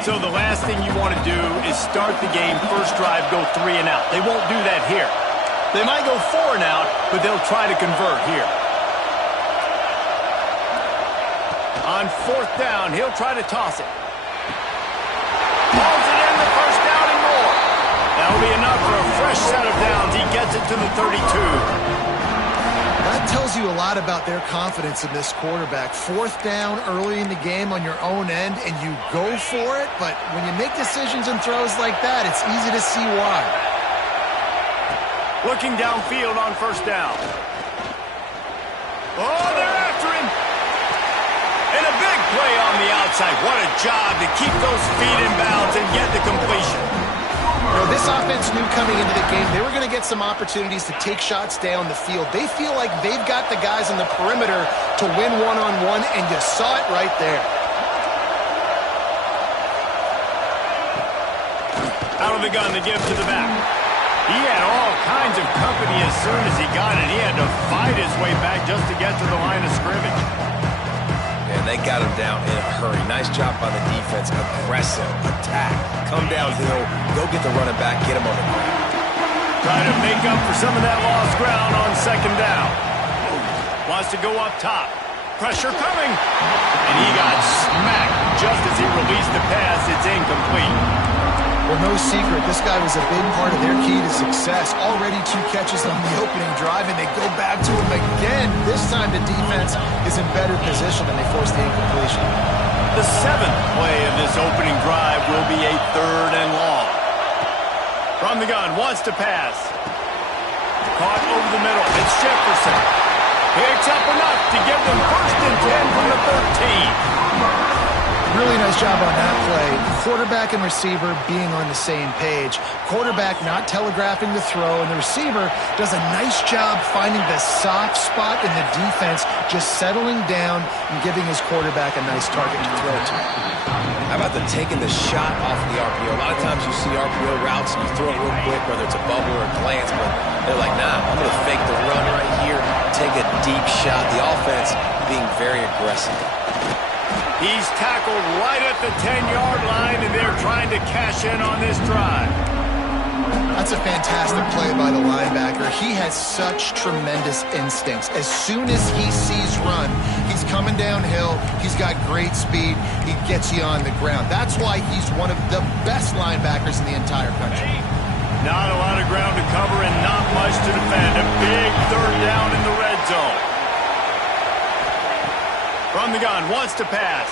So the last thing you want to do is start the game, first drive, go 3 and out. They won't do that here. They might go 4 and out, but they'll try to convert here. On 4th down, he'll try to toss it. Pulls it in, the first down and more. That'll be enough for a fresh set of downs. He gets it to the 32. That tells you a lot about their confidence in this quarterback. 4th down early in the game on your own end, and you go for it, but when you make decisions and throws like that, it's easy to see why. Looking downfield on 1st down. Oh, they're after him. And a big play on the outside. What a job to keep those feet in bounds and get the completion. You know, this offense knew coming into the game they were going to get some opportunities to take shots down the field. They feel like they've got the guys on the perimeter to win one-on-one, and you saw it right there. Out of the gun to give to the back. He had all kinds of company as soon as he got it. He had to fight his way back just to get to the line of scrimmage. And they got him down in a hurry. Nice job by the defense. Aggressive, attack, come downhill, go get the running back, get him on the ground. Try to make up for some of that lost ground on 2nd down. Wants to go up top. Pressure coming. And he got smacked just as he released the pass. It's incomplete. Well, no secret, this guy was a big part of their key to success. Already 2 catches on the opening drive, and they go back to him again. This time the defense is in better position, and they force the incompletion. The 7th play of this opening drive will be a 3rd and long. From the gun, wants to pass. Caught over the middle. It's Jefferson. Picks up enough to give them 1st and 10 from the 13. Really nice job on that play. Quarterback and receiver being on the same page. Quarterback not telegraphing the throw, and the receiver does a nice job finding the soft spot in the defense, just settling down and giving his quarterback a nice target to throw to. How about taking the shot off the RPO? A lot of times you see RPO routes and you throw it real quick, whether it's a bubble or a glance, but they're like, nah, I'm going to fake the run right here, take a deep shot. The offense being very aggressive. He's tackled right at the 10-yard line, and they're trying to cash in on this drive. That's a fantastic play by the linebacker. He has such tremendous instincts. As soon as he sees run, he's coming downhill. He's got great speed. He gets you on the ground. That's why he's one of the best linebackers in the entire country. Not a lot of ground to cover and not much to defend. A big 3rd down in the red zone. From the gun, wants to pass.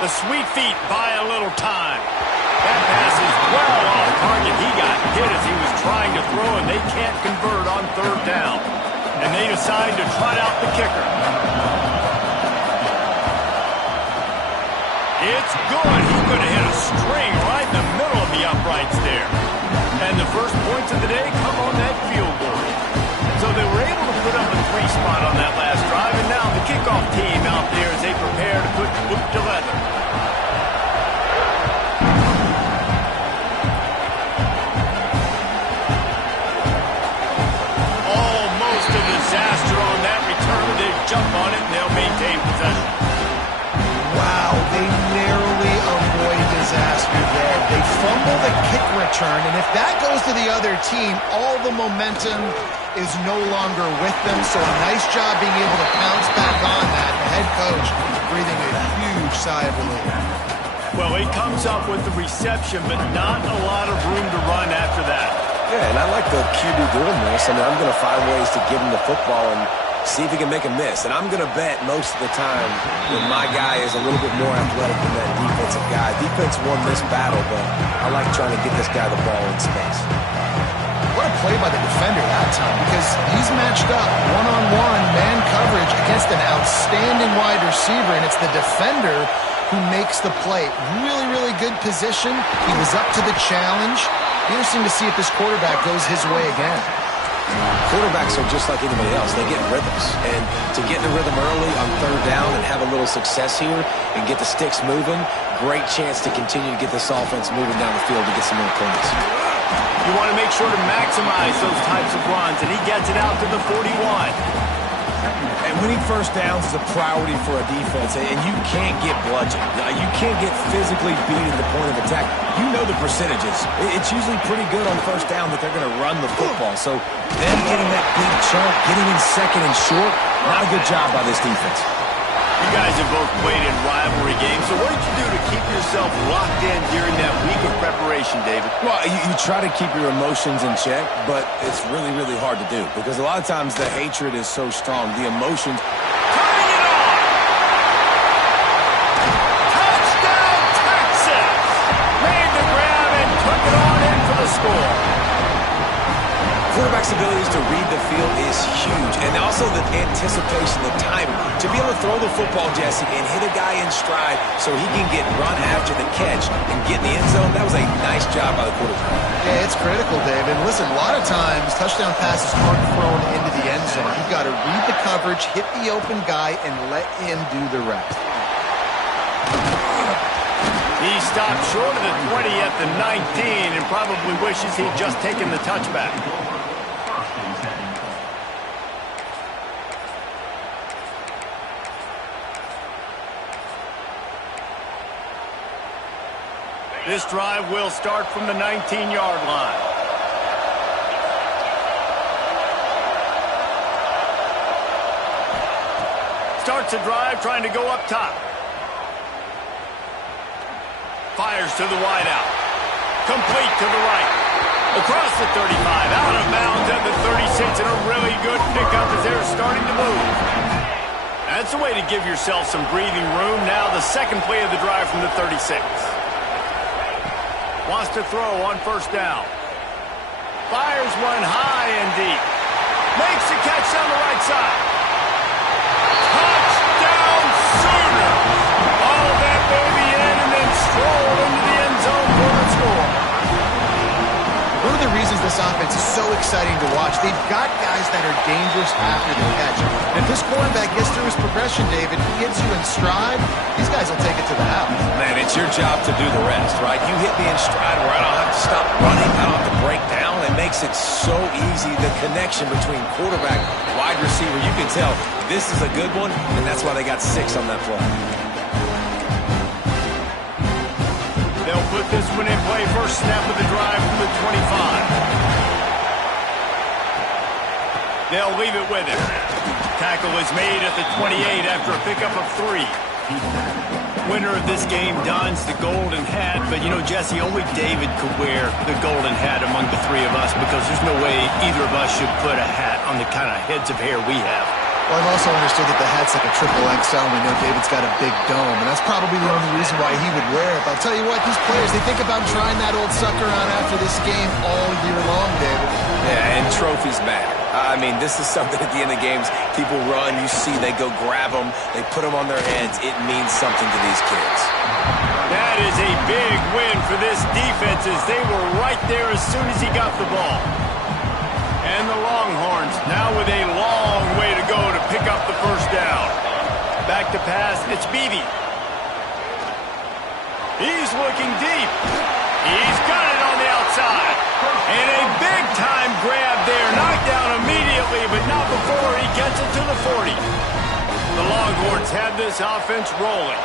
The sweet feet buy a little time. That pass is well off target. He got hit as he was trying to throw, and they can't convert on 3rd down. And they decide to trot out the kicker. It's good. He's going to hit a string right in the middle of the uprights there. And the first points of the day come on that field goal. So they were able to put up a 3 spot on that last drive, and now the kickoff team out there as they prepare to put boot to leather. Almost a disaster on that return. They jump on it, and they'll maintain possession. Wow, they narrowly avoid disaster there. They fumble the kick return, and if that goes to the other team, all the momentum is no longer with them, so a nice job being able to pounce back on that. The head coach breathing a huge sigh of relief. Well, he comes up with the reception, but not a lot of room to run after that. Yeah, and I like the QB doing this. I mean, I'm going to find ways to give him the football and see if he can make a miss. And I'm going to bet most of the time that my guy is a little bit more athletic than that defensive guy. Defense won this battle, but I like trying to get this guy the ball in space. What a play by the defender that time, because he's matched up one-on-one man coverage against an outstanding wide receiver, and it's the defender who makes the play. Really, really good position. He was up to the challenge. Interesting to see if this quarterback goes his way again. Quarterbacks are just like anybody else. They get rhythms. And to get in the rhythm early on 3rd down and have a little success here and get the sticks moving, great chance to continue to get this offense moving down the field to get some more points. You want to make sure to maximize those types of runs, and he gets it out to the 41. And winning first downs is a priority for a defense, and you can't get bludgeoned. You can't get physically beat at the point of attack. You know the percentages. It's usually pretty good on first down that they're going to run the football. So them getting that big chunk, getting in second and short, not a good job by this defense. You guys have both played in rivalry games, so what did you do to keep yourself locked in during that week of preparation, David? Well, you try to keep your emotions in check, but it's really, really hard to do because a lot of times the hatred is so strong. The emotions... Turning it on! Touchdown, Texas! Made the grab and took it on in for the score. Quarterback's abilities to read the field is huge, and also the anticipation, the timing. To be able to throw the football, Jesse, and hit a guy in stride so he can get run after the catch and get in the end zone, that was a nice job by the quarterback. Yeah, it's critical, David. Listen, a lot of times, touchdown passes aren't thrown into the end zone. You've got to read the coverage, hit the open guy, and let him do the rest. He stopped short of the 20 at the 19 and probably wishes he'd just taken the touchback. This drive will start from the 19-yard line. Starts a drive trying to go up top. Fires to the wideout. Complete to the right. Across the 35, out of bounds at the 36, and a really good pickup as they're starting to move. That's a way to give yourself some breathing room. Now the second play of the drive from the 36. Wants to throw on first down. Fires one high and deep. Makes the catch down the right side. Touchdown Sooners! All that baby in and then strolled into the end zone for the score. One of the reasons this offense is so exciting to watch, they've got guys that are dangerous after the catch. And if this quarterback gets through his progression, David, he gets you in stride, these guys will take it to the house. Man, it's your job to do the rest, right? You hit me in stride where I don't have to stop running, I don't have to break down. It makes it so easy, the connection between quarterback, wide receiver. You can tell this is a good one, and that's why they got 6 on that play. They'll put this one in play. First snap of the drive from the 25. They'll leave it with him. Tackle is made at the 28 after a pickup of 3. Winner of this game dons the golden hat, but you know, Jesse, only David could wear the golden hat among the 3 of us because there's no way either of us should put a hat on the kind of heads of hair we have. Well, I've also understood that the hat's like a triple XL, and we know David's got a big dome, and that's probably the only reason why he would wear it. But I'll tell you what, these players, they think about trying that old sucker on after this game all year long, David. Yeah, and trophies matter. I mean, this is something at the end of games, people run, you see, they go grab them, they put them on their heads. It means something to these kids. That is a big win for this defense as they were right there as soon as he got the ball. And the Longhorns now with a long way to go to pick up the first down. Back to pass, it's Beebe. He's looking deep. He's got it on the outside. And a big-time grab there. Knocked down immediately, but not before he gets it to the 40. The Longhorns have this offense rolling.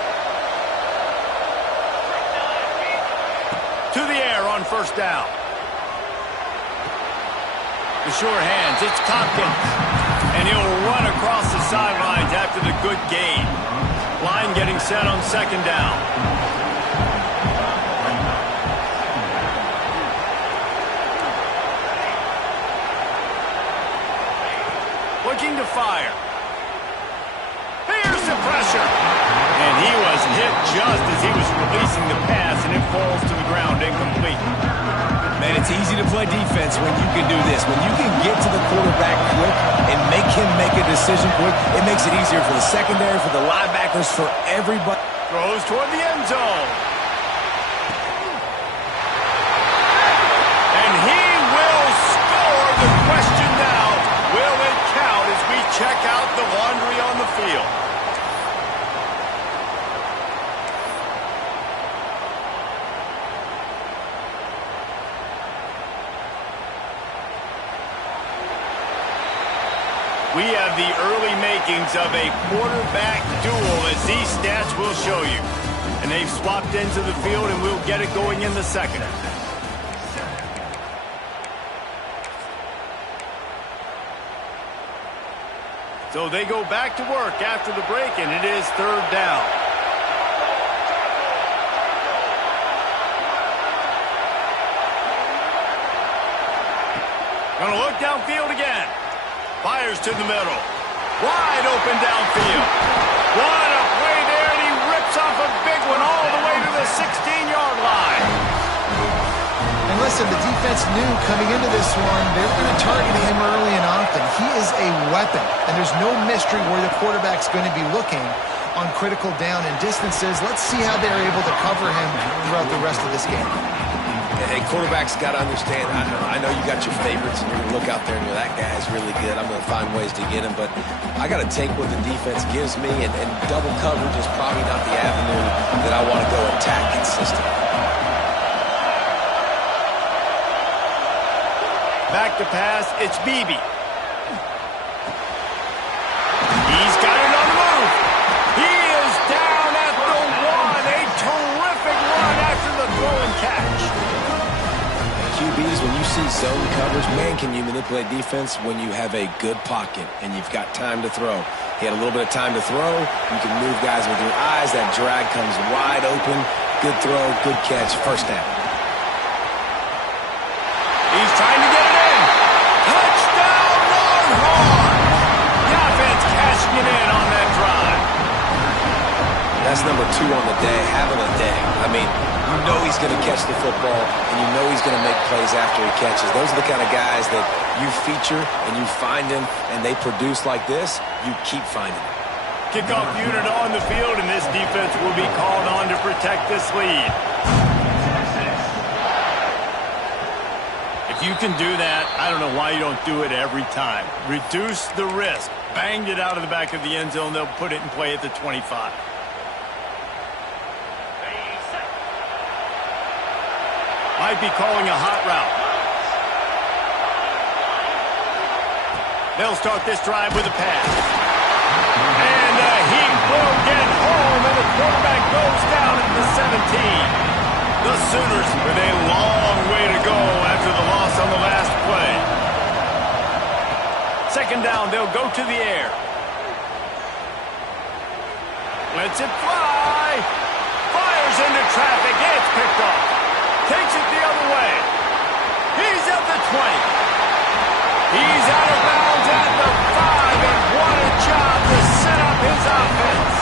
To the air on first down. The sure hands, it's Tompkins. And he'll run across the sidelines after the good gain. Line getting set on second down. Looking to fire. Here's the pressure. And he was hit just as he was releasing the pass, and it falls to the ground incomplete. Man, it's easy to play defense when you can do this. When you can get to the quarterback quick and make him make a decision quick, it makes it easier for the secondary, for the linebackers, for everybody. Throws toward the end zone. And he will score. The question now, will it count as we check out the laundry on the field? We have the early makings of a quarterback duel, as these stats will show you. And they've swapped into the field, and we'll get it going in the second. So they go back to work after the break, and it is third down. Gonna look downfield again. Fires to the middle. Wide open downfield. What a play there, and he rips off a big one all the way to the 16-yard line. And listen, the defense knew coming into this one, they were going to target him early and often. He is a weapon, and there's no mystery where the quarterback's going to be looking on critical down and distances. Let's see how they're able to cover him throughout the rest of this game. Hey, quarterbacks got to understand, I know you got your favorites, and you're going to look out there and go, that guy's really good. I'm going to find ways to get him, but I got to take what the defense gives me, and double coverage is probably not the avenue that I want to go attack consistently. Back to pass, it's Beebe. He's got it on the move. He is down at the one. A terrific run after the throw and catch. QBs, when you see zone coverage, man, can you manipulate defense when you have a good pocket and you've got time to throw. He had a little bit of time to throw. You can move guys with your eyes. That drag comes wide open. Good throw, good catch, first down. He's trying to get it in. Touchdown, Longhorns! The offense cashing it in on that drive. That's number 2 on the day, having a day. I mean, you know he's going to catch the football, and you know he's going to make plays after he catches. Those are the kind of guys that you feature and you find them, and they produce like this, you keep finding them. Kickoff unit on the field, and this defense will be called on to protect this lead. If you can do that, I don't know why you don't do it every time. Reduce the risk. Banged it out of the back of the end zone. They'll put it in play at the 25. Might be calling a hot route. They'll start this drive with a pass. And he will get home, and the quarterback goes down at the 17. The Sooners with a long way to go after the loss on the last play. Second down, they'll go to the air. Lets it fly. Fires into traffic. It's picked off. Takes it the other way. He's at the 20. He's out of bounds at the 5, and what a job to set up his offense.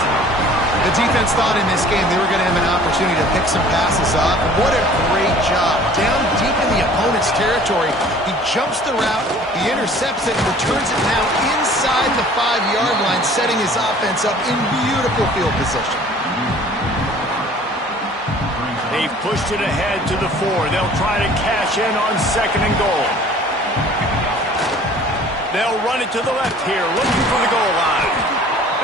The defense thought in this game they were going to have an opportunity to pick some passes off. What a great job. Down deep in the opponent's territory, he jumps the route, he intercepts it, returns it now inside the 5-yard line, setting his offense up in beautiful field position. They've pushed it ahead to the 4. They'll try to cash in on second and goal. They'll run it to the left here, looking for the goal line.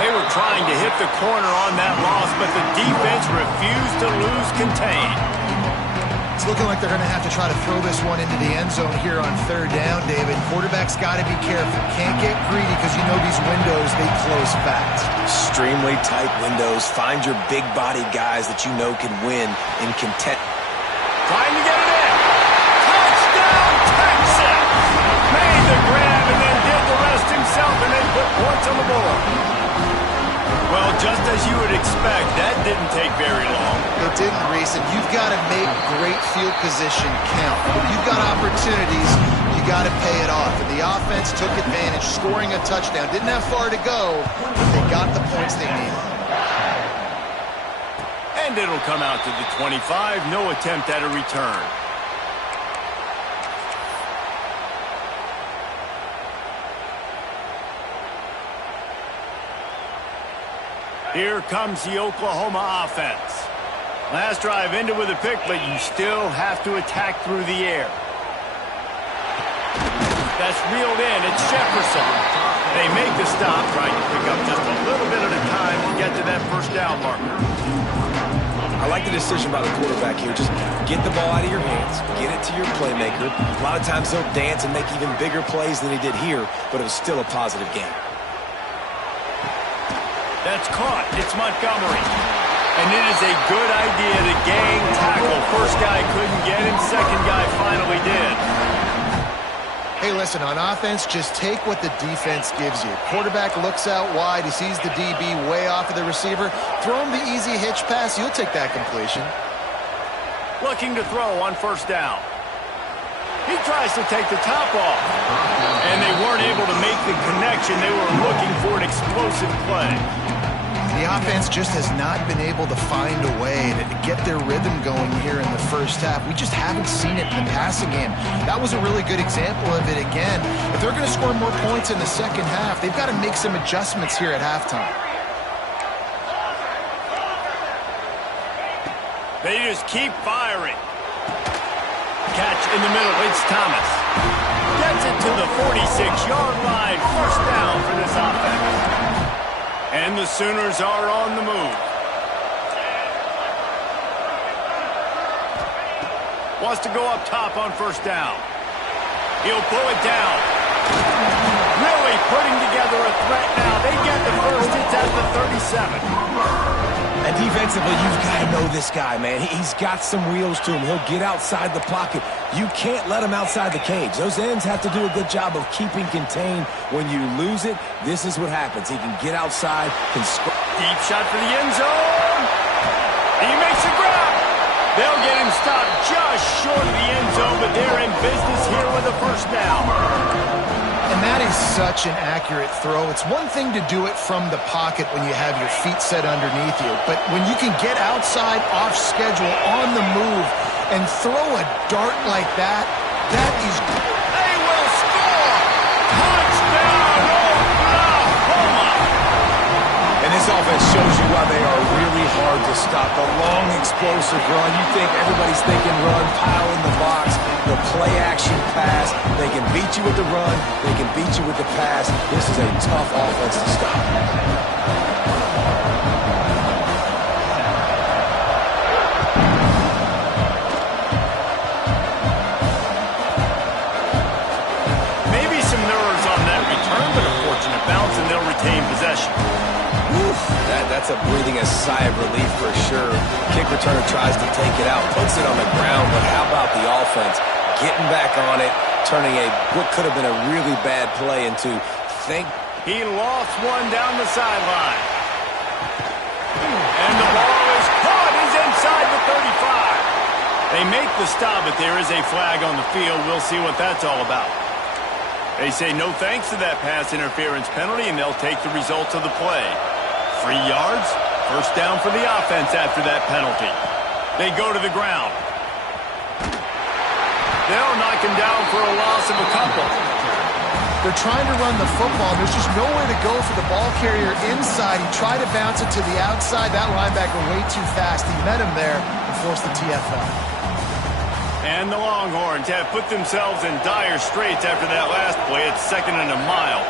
They were trying to hit the corner on that loss, but the defense refused to lose contain. It's looking like they're going to have to try to throw this one into the end zone here on third down, David. Quarterback's got to be careful. Can't get greedy because you know these windows, they close fast. Extremely tight windows. Find your big-bodied guys that you know can win in content. Trying to get it in. Touchdown, Texas! Made the grab and then did the rest himself, and then put points on the board. Well, just as you would expect, that didn't take very long. It didn't, Reese, and you've got to make great field position count. When you've got opportunities, you got to pay it off. And the offense took advantage, scoring a touchdown. Didn't have far to go, but they got the points they needed. And it'll come out to the 25. No attempt at a return. Here comes the Oklahoma offense. Last drive ended with a pick, but you still have to attack through the air. That's reeled in. It's Jefferson. They make the stop, trying to pick up just a little bit at a time to get to that first down marker. I like the decision by the quarterback here. Just get the ball out of your hands, get it to your playmaker. A lot of times he'll dance and make even bigger plays than he did here, but it was still a positive game. That's caught. It's Montgomery. And it is a good idea to gang tackle. First guy couldn't get him. Second guy finally did. Hey, listen, on offense, just take what the defense gives you. Quarterback looks out wide. He sees the DB way off of the receiver. Throw him the easy hitch pass. You'll take that completion. Looking to throw on first down. He tries to take the top off. And they weren't able to make the connection. They were looking for an explosive play. The offense just has not been able to find a way to get their rhythm going here in the first half. We just haven't seen it in the passing game. That was a really good example of it again. If they're going to score more points in the second half, they've got to make some adjustments here at halftime. They just keep firing. Catch in the middle. It's Thomas. Gets it to the 46-yard line. First down for this offense. And the Sooners are on the move. Wants to go up top on first down. He'll pull it down. Really putting together a threat now. They get the first. It's at the 37. And defensively, you've got to know this guy, man. He's got some wheels to him. He'll get outside the pocket. You can't let him outside the cage. Those ends have to do a good job of keeping contained. When you lose it, this is what happens. He can get outside, can score. Deep shot for the end zone. He makes a grab. They'll get him stopped just short of the end zone, but they're in business here with a first down. And that is such an accurate throw. It's one thing to do it from the pocket when you have your feet set underneath you, but when you can get outside, off schedule, on the move, and throw a dart like that, that is... They will score! Touchdown, Oklahoma! And this offense shows you why they are really hard to stop. The long, explosive run. You think everybody's thinking run, pile in the box. The play-action pass. They can beat you with the run. They can beat you with the pass. This is a tough offense to stop. Maybe some nerves on that return, but a fortunate bounce, and they'll retain possession. Oof, that's a breathing a sigh of relief for sure. Kick returner tries to take it out, puts it on the ground, but how about the offense? Getting back on it, turning what could have been a really bad play into He lost one down the sideline. And the ball is caught. He's inside the 35. They make the stop, but there is a flag on the field. We'll see what that's all about. They say no thanks to that pass interference penalty, and they'll take the results of the play. 3 yards, first down for the offense after that penalty. They go to the ground. They'll knock him down for a loss of a couple. They're trying to run the football. There's just nowhere to go for the ball carrier inside. He tried to bounce it to the outside. That linebacker way too fast. He met him there and forced the TFL. And the Longhorns have put themselves in dire straits after that last play. It's 2nd and a mile.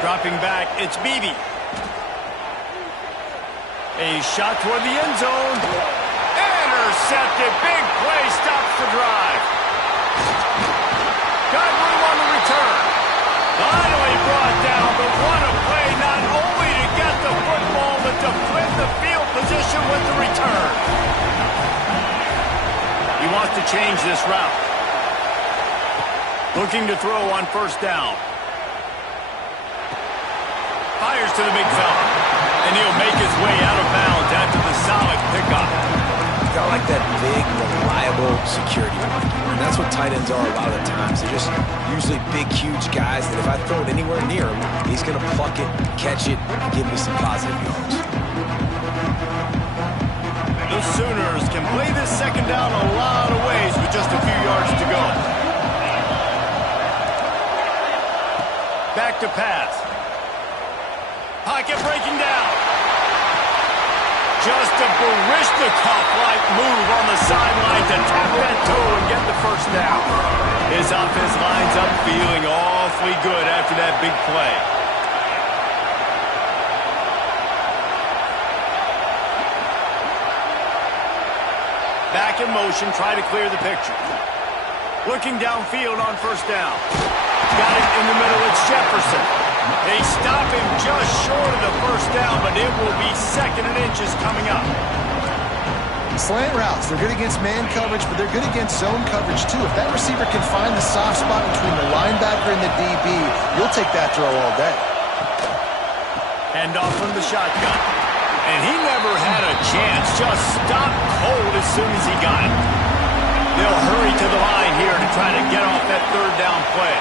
Dropping back, it's Beebe. A shot toward the end zone. Intercepted. Big play. Stops the drive. Got room on the return. Finally brought down, but what a play, not only to get the football, but to flip the field position with the return. He wants to change this route. Looking to throw on first down. Fires to the big fella. And he'll make his way out of bounds after the solid pickup. Got like that big, reliable security blanket. And that's what tight ends are a lot of the times. They're just usually big, huge guys that if I throw it anywhere near him, he's going to pluck it, catch it, and give me some positive yards. The Sooners can play this second down a lot of ways with just a few yards to go. Back to pass. Pocket breaking down. Just a Barishnikov-like move on the sideline to tap that toe and get the first down. His offense lines up feeling awfully good after that big play. Back in motion, try to clear the picture. Looking downfield on first down. Got it in the middle, it's Jefferson. They stop him just short of the first down, but it will be 2nd and inches coming up. Slant routes, they're good against man coverage, but they're good against zone coverage too. If that receiver can find the soft spot between the linebacker and the DB, you'll take that throw all day. Hand off from the shotgun. And he never had a chance. Just stopped cold as soon as he got it. They'll hurry to the line here to try to get off that 3rd down play.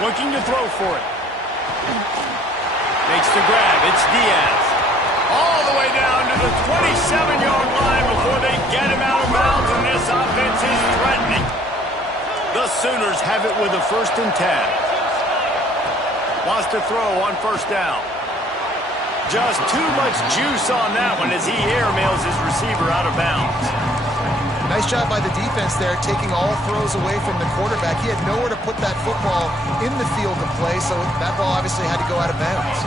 Looking to throw for it. Makes the grab. It's Diaz. All the way down to the 27-yard line before they get him out of bounds, and this offense is threatening. The Sooners have it with a 1st and 10. Wants to throw on first down. Just too much juice on that one as he airmails his receiver out of bounds. Nice job by the defense there, taking all throws away from the quarterback. He had nowhere to put that football in the field to play, so that ball obviously had to go out of bounds.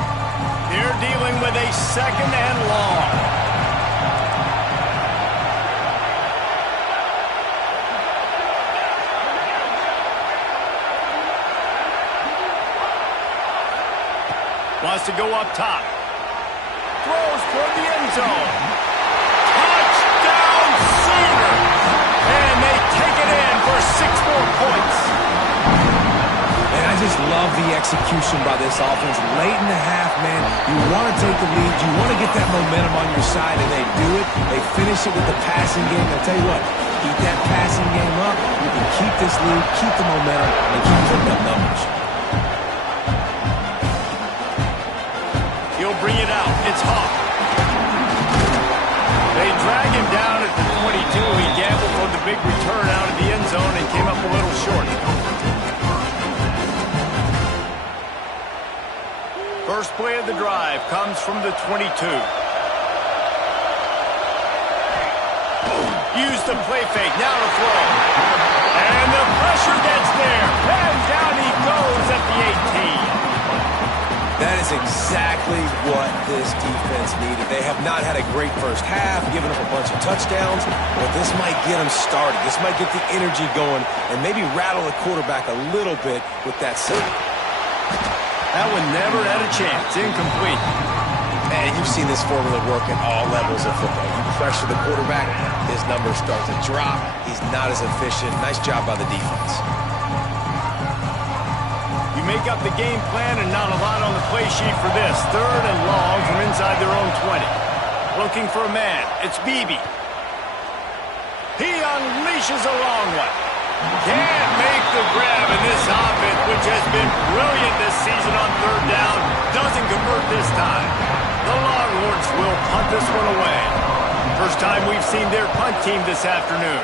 They're dealing with a 2nd and long. Wants to go up top. Throws toward the end zone. Touchdown Sooners! And they take it in for 6 more points. And I just love the execution by this offense. Late in the half, man, you want to take the lead. You want to get that momentum on your side, and they do it. They finish it with the passing game. I'll tell you what, keep that passing game up. You can keep this lead, keep the momentum, and keep putting up numbers. He'll bring it out. It's Hawk. They drag him down at the 22. He gambled for the big return out of the end zone and came up a little short. First play of the drive comes from the 22. Use the play fake. Now to throw. And the pressure gets there. And down he goes at the 18. That is exactly what this defense needed. They have not had a great first half, giving up a bunch of touchdowns, but this might get them started. This might get the energy going and maybe rattle the quarterback a little bit with that set. That one never had a chance. Incomplete. And you've seen this formula work at all levels of football. You pressure the quarterback, his numbers start to drop. He's not as efficient. Nice job by the defense. Make up the game plan and not a lot on the play sheet for this. 3rd and long from inside their own 20. Looking for a man. It's Beebe. He unleashes a long one. Can't make the grab, and this offense, which has been brilliant this season on 3rd down, doesn't convert this time. The Longhorns will punt this one away. First time we've seen their punt team this afternoon.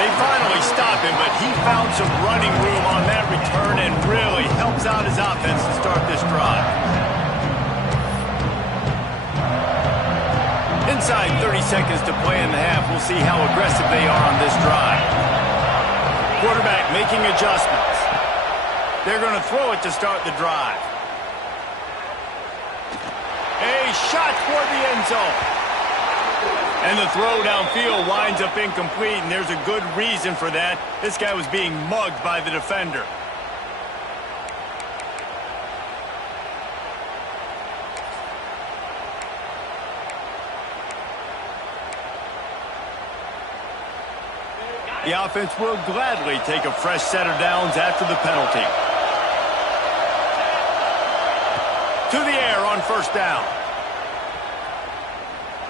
They finally stop him, but he found some running room on that return and really helps out his offense to start this drive. Inside 30 seconds to play in the half. We'll see how aggressive they are on this drive. Quarterback making adjustments. They're going to throw it to start the drive. A shot toward the end zone. And the throw downfield winds up incomplete, and there's a good reason for that. This guy was being mugged by the defender. The offense will gladly take a fresh set of downs after the penalty. To the air on first down.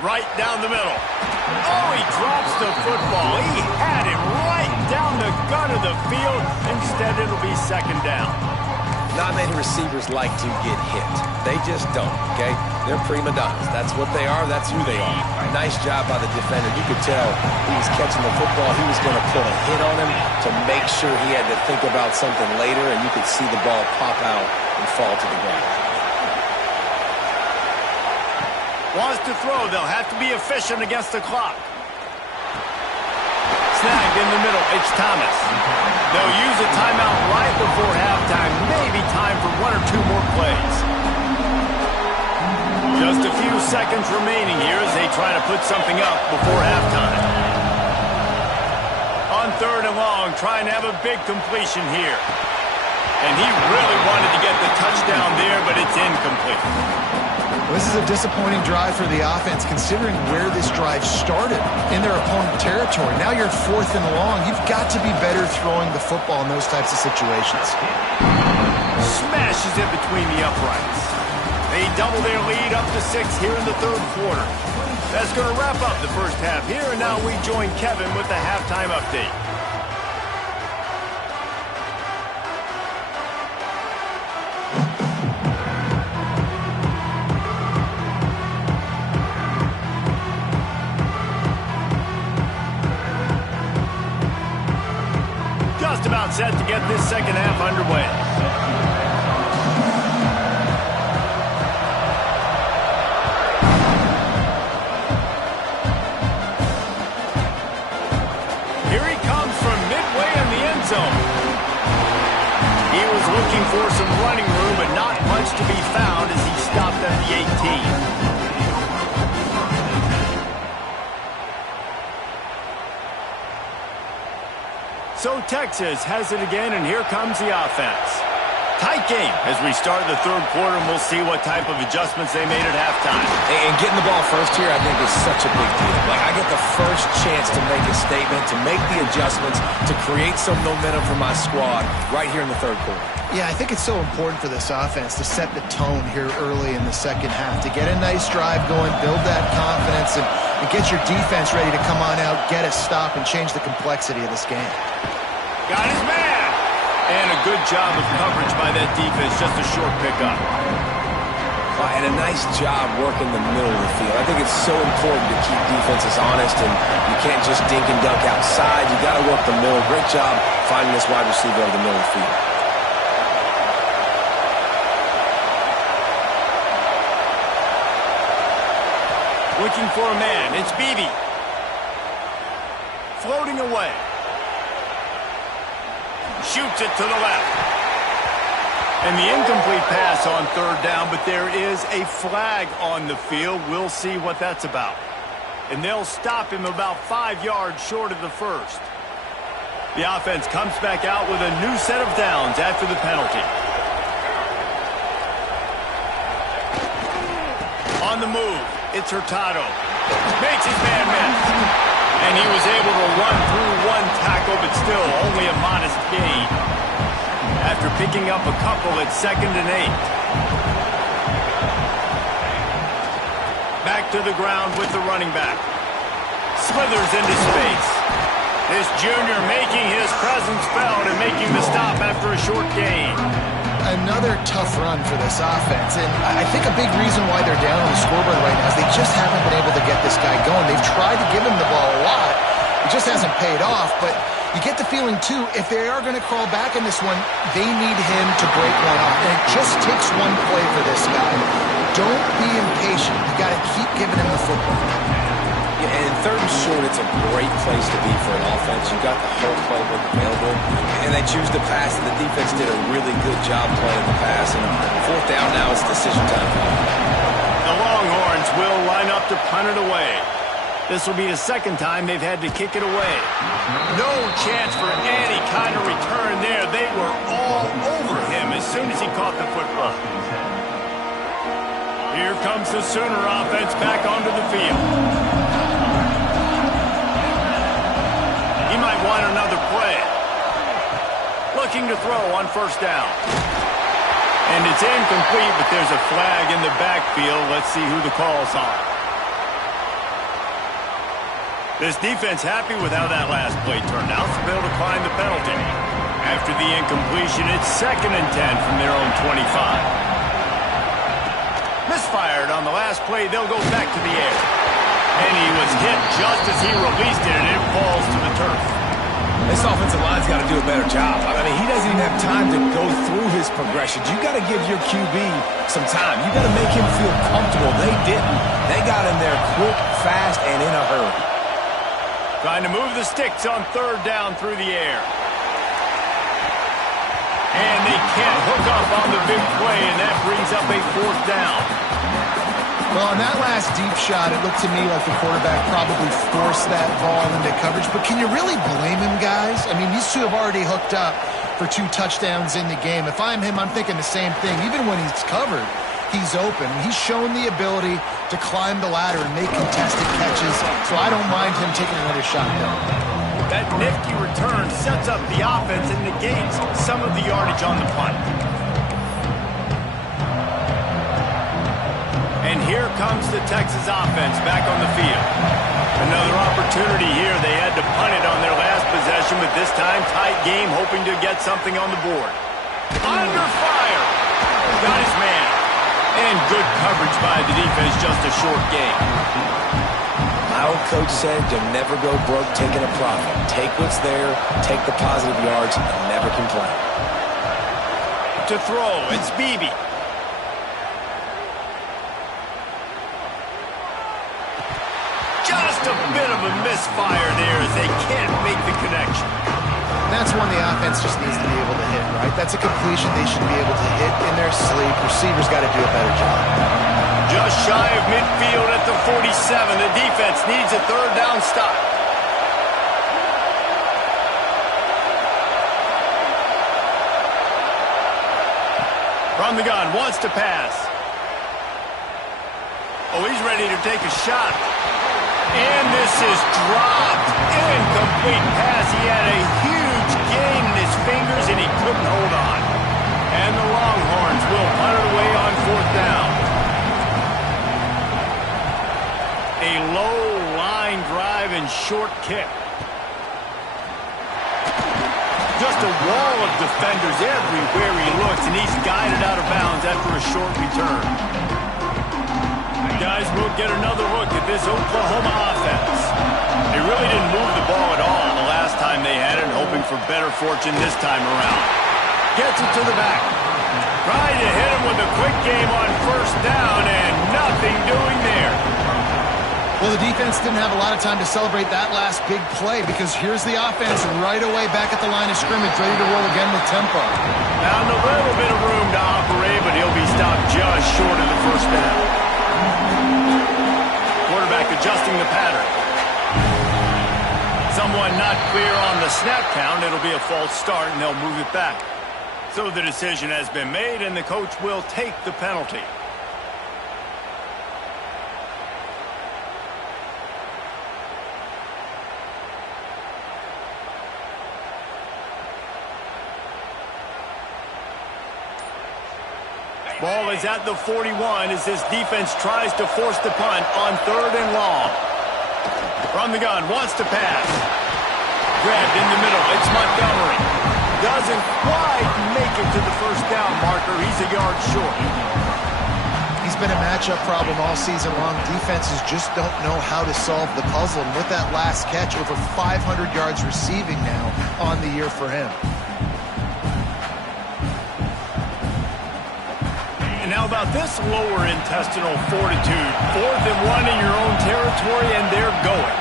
Right down the middle. Oh, he drops the football. He had it right down the gut of the field. Instead, it'll be 2nd down. Not many receivers like to get hit. They just don't, okay? They're prima donnas. That's what they are. That's who they are. Nice job by the defender. You could tell he was catching the football. He was going to put a hit on him to make sure he had to think about something later, and you could see the ball pop out and fall to the ground. Wants to throw. They'll have to be efficient against the clock. Snagged in the middle. It's Thomas. They'll use a timeout right before halftime. Maybe time for one or two more plays. Just a few seconds remaining here as they try to put something up before halftime. On 3rd and long, trying to have a big completion here. And he really wanted to get the touchdown there, but it's incomplete. This is a disappointing drive for the offense, considering where this drive started in their opponent territory. Now you're 4th and long. You've got to be better throwing the football in those types of situations. Smashes it between the uprights. They double their lead up to 6 here in the 3rd quarter. That's going to wrap up the first half here, and now we join Kevin with the halftime update. Just about set to get this second half underway. He was looking for some running room, but not much to be found as he stopped at the 18. So Texas has it again, and here comes the offense. Tight game as we start the 3rd quarter, and we'll see what type of adjustments they made at halftime. And getting the ball first here, I think, is such a big deal. Like, I get the first chance to make a statement, to make the adjustments, to create some momentum for my squad right here in the 3rd quarter. Yeah, I think it's so important for this offense to set the tone here early in the second half, to get a nice drive going, build that confidence, and get your defense ready to come on out, get a stop, and change the complexity of this game. Got his man! And a good job of coverage by that defense, just a short pickup. And a nice job working the middle of the field. I think it's so important to keep defenses honest, and you can't just dink and dunk outside. You got to work the middle. Great job finding this wide receiver over the middle of the field. Looking for a man. It's Beebe. Floating away. Shoots it to the left. And the incomplete pass on 3rd down, but there is a flag on the field. We'll see what that's about. And they'll stop him about 5 yards short of the first. The offense comes back out with a new set of downs after the penalty. On the move, it's Hurtado. Makes his man miss. And he was able to run through one tackle, but still only a modest gain. After picking up a couple at 2nd and 8. Back to the ground with the running back. Slithers into space. This junior making his presence felt and making the stop after a short gain. Another tough run for this offense, and I think a big reason why they're down on the scoreboard right now is they just haven't been able to get this guy going. They've tried to give him the ball a lot. It just hasn't paid off, but you get the feeling, too, if they are going to crawl back in this one, they need him to break one off. And it just takes one play for this guy. Don't be impatient. You got to keep giving him the football. Yeah, and 3rd and short, it's a great place to be for an offense. You've got the whole playbook available, and they choose to pass, and the defense did a really good job playing the pass. And 4th down now is decision time. The Longhorns will line up to punt it away. This will be the 2nd time they've had to kick it away. No chance for any kind of return there. They were all over him as soon as he caught the football. Here comes the Sooner offense back onto the field. He might want another play. Looking to throw on 1st down. And it's incomplete, but there's a flag in the backfield. Let's see who the call's on. This defense happy with how that last play turned out, so they'll decline the penalty. After the incompletion, it's 2nd and 10 from their own 25. Misfired on the last play, they'll go back to the air. And he was hit just as he released it, and it falls to the turf. This offensive line's got to do a better job. I mean, he doesn't even have time to go through his progressions. You got to give your QB some time. You got to make him feel comfortable. They didn't. They got in there quick, fast, and in a hurry. Trying to move the sticks on 3rd down through the air. And they can't hook up on the big play, and that brings up a 4th down. Well, on that last deep shot, it looked to me like the quarterback probably forced that ball into coverage. But can you really blame him, guys? I mean, these two have already hooked up for 2 touchdowns in the game. If I'm him, I'm thinking the same thing. Even when he's covered, he's open. He's shown the ability to climb the ladder and make contested catches, so I don't mind him taking another shot there. That nifty return sets up the offense and negates some of the yardage on the punt. And here comes the Texas offense back on the field. Another opportunity here. They had to punt it on their last possession, but this time tight game, hoping to get something on the board. Under fire. Got his man. And good coverage by the defense, just a short gain. My old coach said you'll never go broke taking a profit. Take what's there, take the positive yards, and never complain. To throw, it's Beebe. Just a bit of a misfire there as they can't make the connection. That's one the offense just needs to be able to hit, right? That's a completion they should be able to hit in their sleep. Receivers got to do a better job. Just shy of midfield at the 47. The defense needs a 3rd down stop. From the gun, wants to pass. Oh, he's ready to take a shot. And this is dropped. Incomplete pass. He had a huge gain in his fingers, and he couldn't hold on. And the Longhorns will punt it away on 4th down. A low line drive and short kick. Just a wall of defenders everywhere he looks, and he's guided out of bounds after a short return. Guys, we'll get another look at this Oklahoma offense. They really didn't move the ball at all the last time they had it, hoping for better fortune this time around. Gets it to the back. Trying to hit him with a quick game on 1st down, and nothing doing there. Well, the defense didn't have a lot of time to celebrate that last big play because here's the offense right away back at the line of scrimmage, ready to roll again with tempo. Found a little bit of room to operate, but he'll be stopped just short of the 1st down. Quarterback adjusting the pattern. Someone not clear on the snap count. It'll be a false start, and they'll move it back. So the decision has been made, and the coach will take the penalty. Ball is at the 41 as this defense tries to force the punt on 3rd and long. From the gun, wants to pass. Grabbed in the middle, it's Montgomery. Doesn't quite make it to the 1st down marker. He's a yard short. He's been a matchup problem all season long. Defenses just don't know how to solve the puzzle. And with that last catch, over 500 yards receiving now on the year for him. How about this lower intestinal fortitude? 4th and 1 in your own territory, and they're going.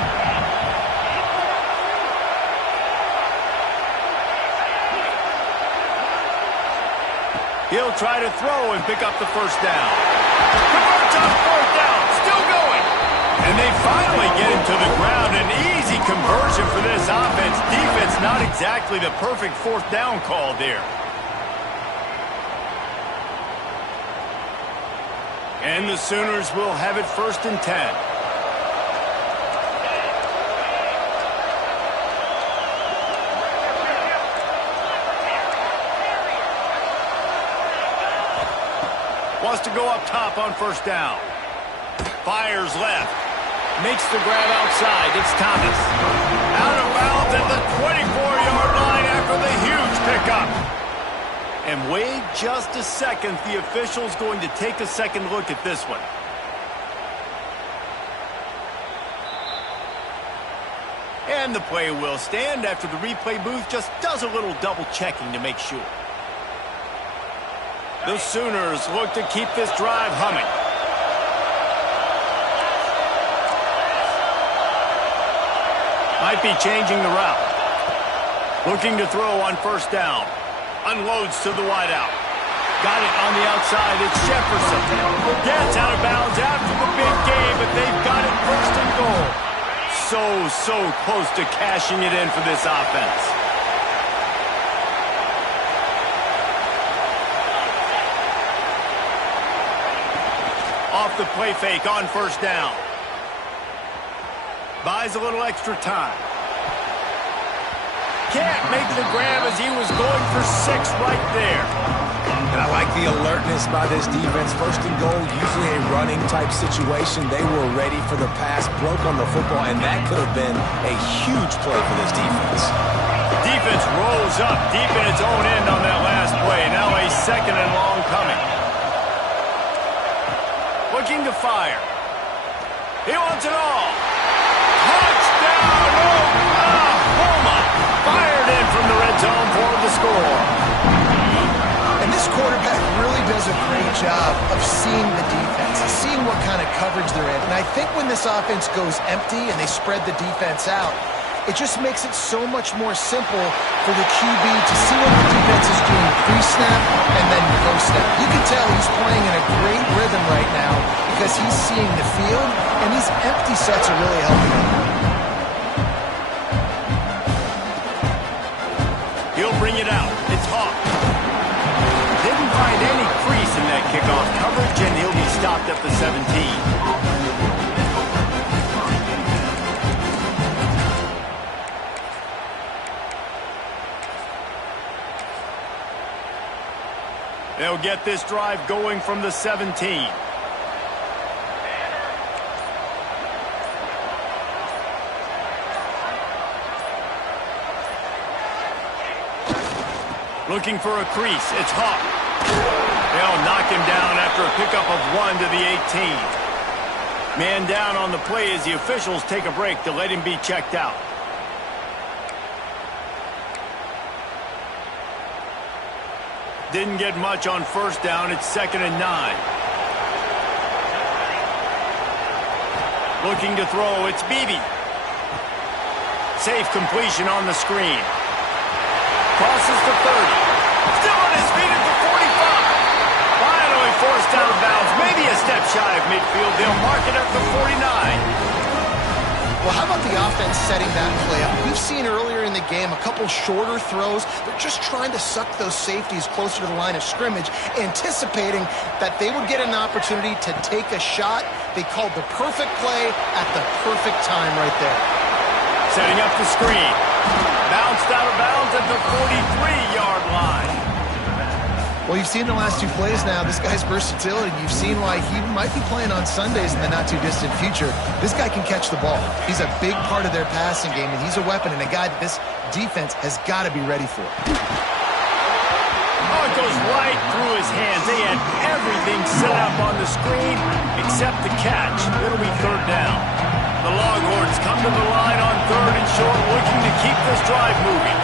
He'll try to throw and pick up the 1st down. Converts on 4th down, still going. And they finally get him to the ground. An easy conversion for this offense. Defense not exactly the perfect 4th down call there. And the Sooners will have it 1st and 10. Wants to go up top on 1st down. Fires left. Makes the grab outside. It's Thomas. Out of bounds at the 24-yard line after the huge pickup. And wait just a second. The official's going to take a second look at this one. And the play will stand after the replay booth just does a little double checking to make sure. The Sooners look to keep this drive humming. Might be changing the route. Looking to throw on 1st down. Unloads to the wideout. Got it on the outside. It's Jefferson. Gets out of bounds after the big game, but they've got it first and goal. So close to cashing it in for this offense. Off the play fake on first down. Buys a little extra time. Can't make the grab as he was going for 6 right there. And I like the alertness by this defense. First and goal, usually a running type situation. They were ready for the pass, broke on the football, and that could have been a huge play for this defense. Defense rolls up deep in its own end on that last play. Now a second and long coming. Looking to fire. He wants it all. Touchdown, Oklahoma! Fired in from the red zone for the score. And this quarterback really does a great job of seeing the defense, seeing what kind of coverage they're in. And I think when this offense goes empty and they spread the defense out, it just makes it so much more simple for the QB to see what the defense is doing pre-snap and then post-snap. You can tell he's playing in a great rhythm right now because he's seeing the field, and these empty sets are really helping him. He'll bring it out. It's Hawk. Didn't find any crease in that kickoff coverage, and he'll be stopped at the 17. They'll get this drive going from the 17. Looking for a crease. It's Hawk. They'll knock him down after a pickup of 1 to the 18. Man down on the play as the officials take a break to let him be checked out. Didn't get much on first down. It's 2nd and 9. Looking to throw. It's Beebe. Safe completion on the screen. Crosses to 30. Still on his feet at the 45. Finally forced out of bounds. Maybe a step shy of midfield. They'll mark it at the 49. Well, how about the offense setting that play up? We've seen earlier in the game a couple shorter throws. They're just trying to suck those safeties closer to the line of scrimmage, anticipating that they would get an opportunity to take a shot. They called the perfect play at the perfect time right there. Setting up the screen. Bounced out of bounds at the 43-yard line. Well, you've seen the last 2 plays now. This guy's versatility. You've seen why he might be playing on Sundays in the not-too-distant future. This guy can catch the ball. He's a big part of their passing game, and he's a weapon and a guy that this defense has got to be ready for. Oh, it goes right through his hands. They had everything set up on the screen except the catch. It'll be 3rd down. The Longhorns come to the line on 3rd and short, looking to keep this drive moving.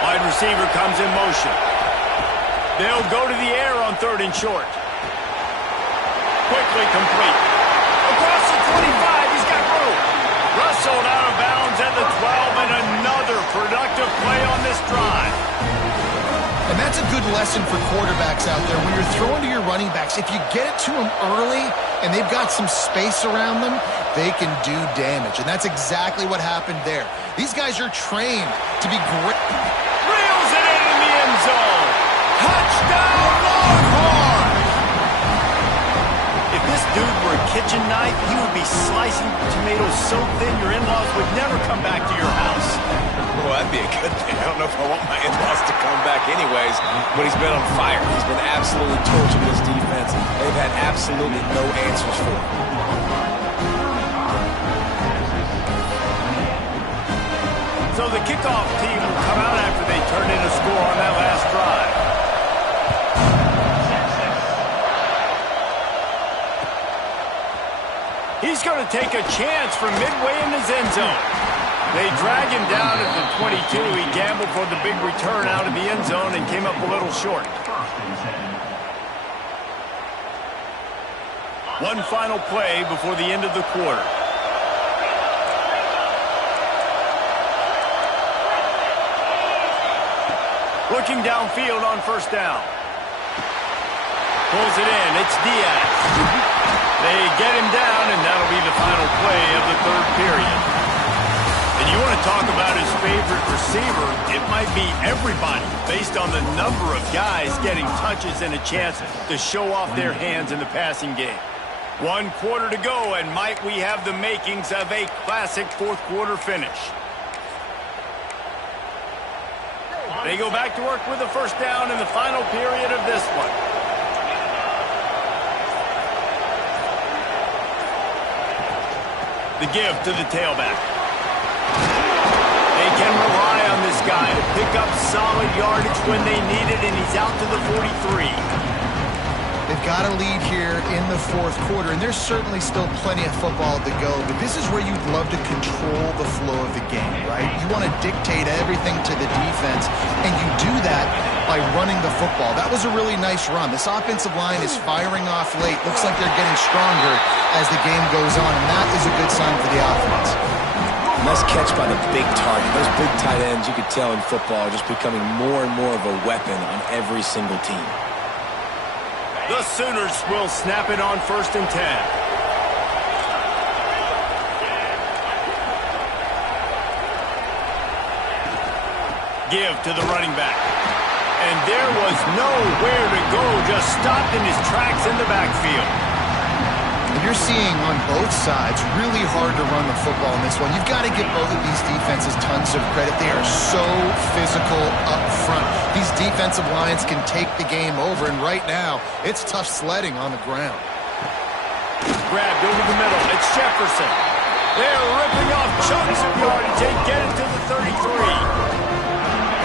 Wide receiver comes in motion. They'll go to the air on 3rd and short. Quickly complete. Across the 25, he's got room. Rustled out of bounds at the 12, and another productive play on this drive. And that's a good lesson for quarterbacks out there. When you're throwing to your running backs, if you get it to them early and they've got some space around them, they can do damage. And that's exactly what happened there. These guys are trained to be great. Reels it in the end zone. Touchdown, Longhorns! If this dude were a kitchen knife, he would be slicing tomatoes so thin your in-laws would never come back to your house. Well, that'd be a good thing. I don't know if I want my in-laws to come back anyways, but he's been on fire. He's been absolutely torching this defense. They've had absolutely no answers for him. So the kickoff team will come out after they turn in a score on that last drive. He's going to take a chance from midway in his end zone. They drag him down at the 22. He gambled for the big return out of the end zone and came up a little short. One final play before the end of the quarter. Looking downfield on first down. Pulls it in. It's Diaz. They get him down, and that'll be the final play of the third period. And you want to talk about his favorite receiver, it might be everybody based on the number of guys getting touches and a chance to show off their hands in the passing game. 1 quarter to go, and might we have the makings of a classic fourth quarter finish. They go back to work with a first down in the final period of this one. The give to the tailback. They can rely on this guy to pick up solid yardage when they need it, and he's out to the 43. They've got a lead here in the fourth quarter, and there's certainly still plenty of football to go, but this is where you'd love to control the flow of the game, right? You want to dictate everything to the defense, and you do that by running the football. That was a really nice run. This offensive line is firing off late. Looks like they're getting stronger as the game goes on, and that is a good sign for the offense. Nice catch by the big target. Those big tight ends, you could tell in football, are just becoming more and more of a weapon on every single team. The Sooners will snap it on 1st and 10. Give to the running back. And there was nowhere to go, just stopped in his tracks in the backfield. You're seeing on both sides really hard to run the football in this one. You've got to give both of these defenses tons of credit. They are so physical up front. These defensive lines can take the game over, and right now, it's tough sledding on the ground. Grabbed over the middle. It's Jefferson. They're ripping off chunks of yardage. They get it to the 33.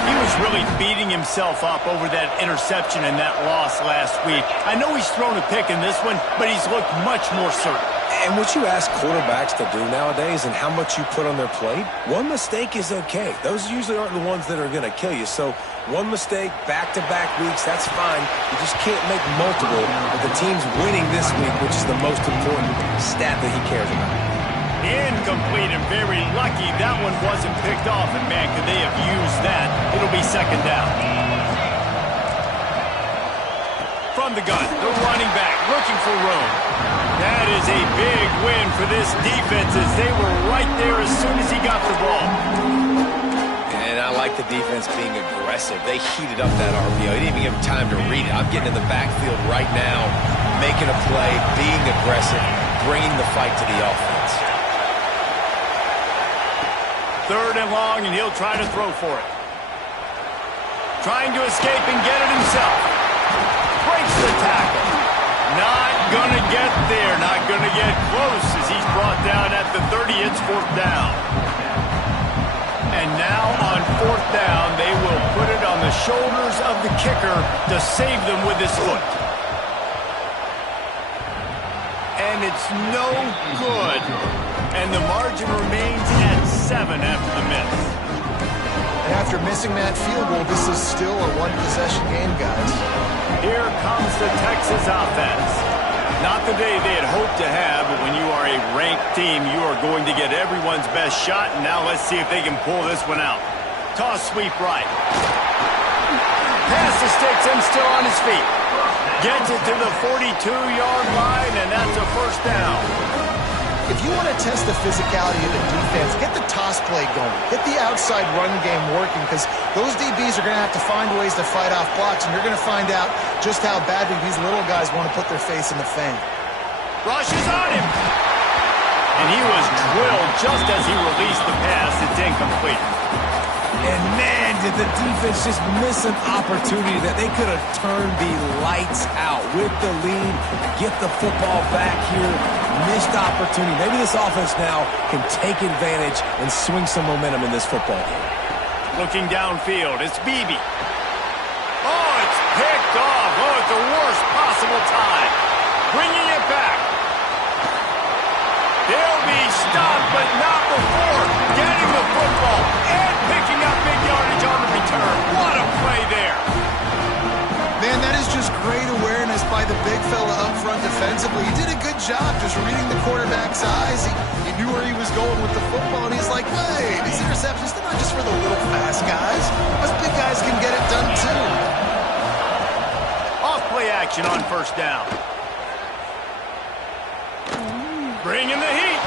He was really beating himself up over that interception and that loss last week. I know he's thrown a pick in this one, but he's looked much more certain. And what you ask quarterbacks to do nowadays and how much you put on their plate, one mistake is okay. Those usually aren't the ones that are going to kill you. So one mistake, back-to-back weeks, that's fine. You just can't make multiple. But the team's winning this week, which is the most important stat that he cares about. Incomplete, and very lucky that one wasn't picked off. And, man, could they have used that? It'll be second down. From the gun, the running back looking for room. That is a big win for this defense as they were right there as soon as he got the ball. And I like the defense being aggressive. They heated up that RPO. He didn't even give him time to read it. I'm getting in the backfield right now, making a play, being aggressive, bringing the fight to the offense. 3rd and long, and he'll try to throw for it. Trying to escape and get it himself. Breaks the tackle. Not going to get there. Not going to get close as he's brought down at the 30. It's 4th down. And now on 4th down, they will put it on the shoulders of the kicker to save them with his foot. And it's no good. And the margin remains at 7 after the miss. And after missing that field goal, this is still a one-possession game, guys. Here comes the Texas offense. Not the day they had hoped to have, but when you are a ranked team, you are going to get everyone's best shot. And now let's see if they can pull this one out. Toss sweep right. Pass to sticks him still on his feet. Gets it to the 42-yard line, and that's a first down. If you want to test the physicality of the defense, get the toss play going. Get the outside run game working, because those DBs are going to have to find ways to fight off blocks, and you're going to find out just how badly these little guys want to put their face in the fan. Rushes on him. And he was drilled just as he released the pass. It's incomplete. And, man, did the defense just miss an opportunity that they could have turned the lights out with the lead, get the football back here. Missed opportunity. Maybe this offense now can take advantage and swing some momentum in this football game. Looking downfield, it's Beebe. Oh, it's picked off. Oh, at the worst possible time. Bringing it back. They'll be stopped, but not before getting the football and picking up big yardage on the return. What a play there. Man, that is just great awareness by the big fella up front defensively. He did a good job just reading the quarterback's eyes. He knew where he was going with the football, and he's like, wait, these interceptions, they're not just for the little fast guys. Us big guys can get it done action on first down. Bringing the heat.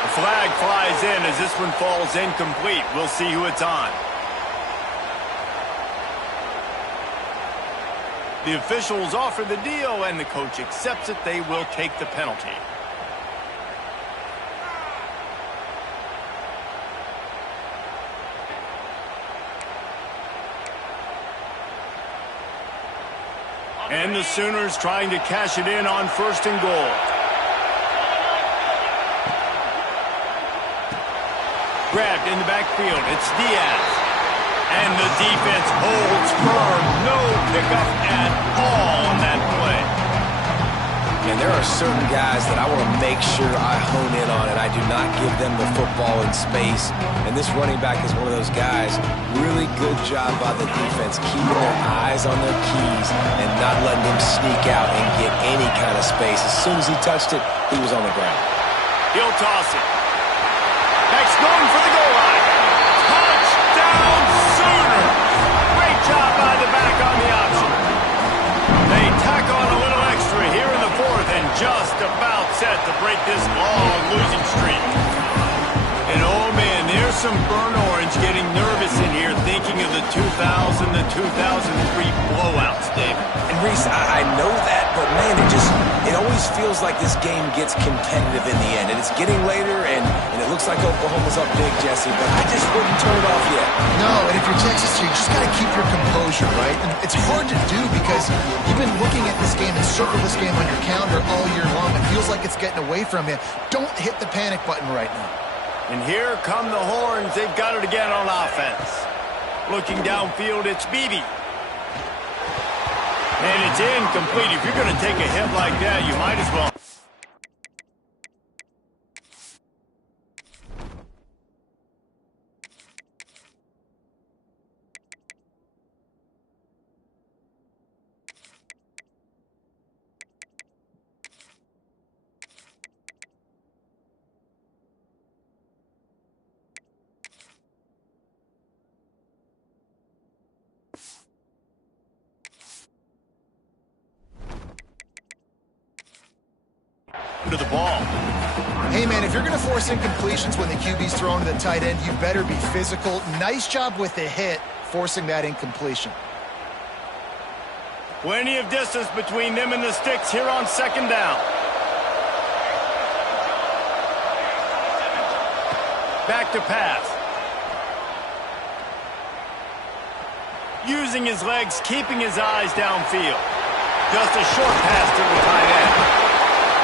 The flag flies in as this one falls incomplete. We'll see who it's on. The officials offer the deal, and the coach accepts it. They will take the penalty. And the Sooners trying to cash it in on first and goal. Grabbed in the backfield. It's Diaz. And the defense holds firm. No pickup at all on that play. And there are certain guys that I want to make sure I hone in on, and I do not give them the football in space. And this running back is one of those guys. Really good job by the defense, keeping their eyes on their keys and not letting them sneak out and get any kind of space. As soon as he touched it, he was on the ground. He'll toss it. Next going for the goal line. Touchdown Sooners! Great job by the back on the option. They tack on a little extra here in the fourth and just about set to break this long losing streak. And oh man, there's some burnt orange getting nervous in here thinking of the 2000 to 2003 blowouts, David. And Reese, I know that, but man, it always feels like this game gets competitive in the end. And it's getting later, and it looks like Oklahoma's up big, Jesse, but I just wouldn't turn it off yet. No, and if you're Texas, you just got to keep your composure, right? And it's hard to do because you've been looking at this game and circle this game on your calendar all year long. It feels like it's getting away from you. Don't hit the panic button right now. And here come the horns. They've got it again on offense. Looking downfield, it's Beebe. And it's incomplete. If you're going to take a hit like that, you might as well. To the ball. Hey, man, if you're going to force incompletions when the QB's thrown to the tight end, you better be physical. Nice job with the hit, forcing that incompletion. Plenty of distance between them and the sticks here on second down. Back to pass. Using his legs, keeping his eyes downfield. Just a short pass to the tight end.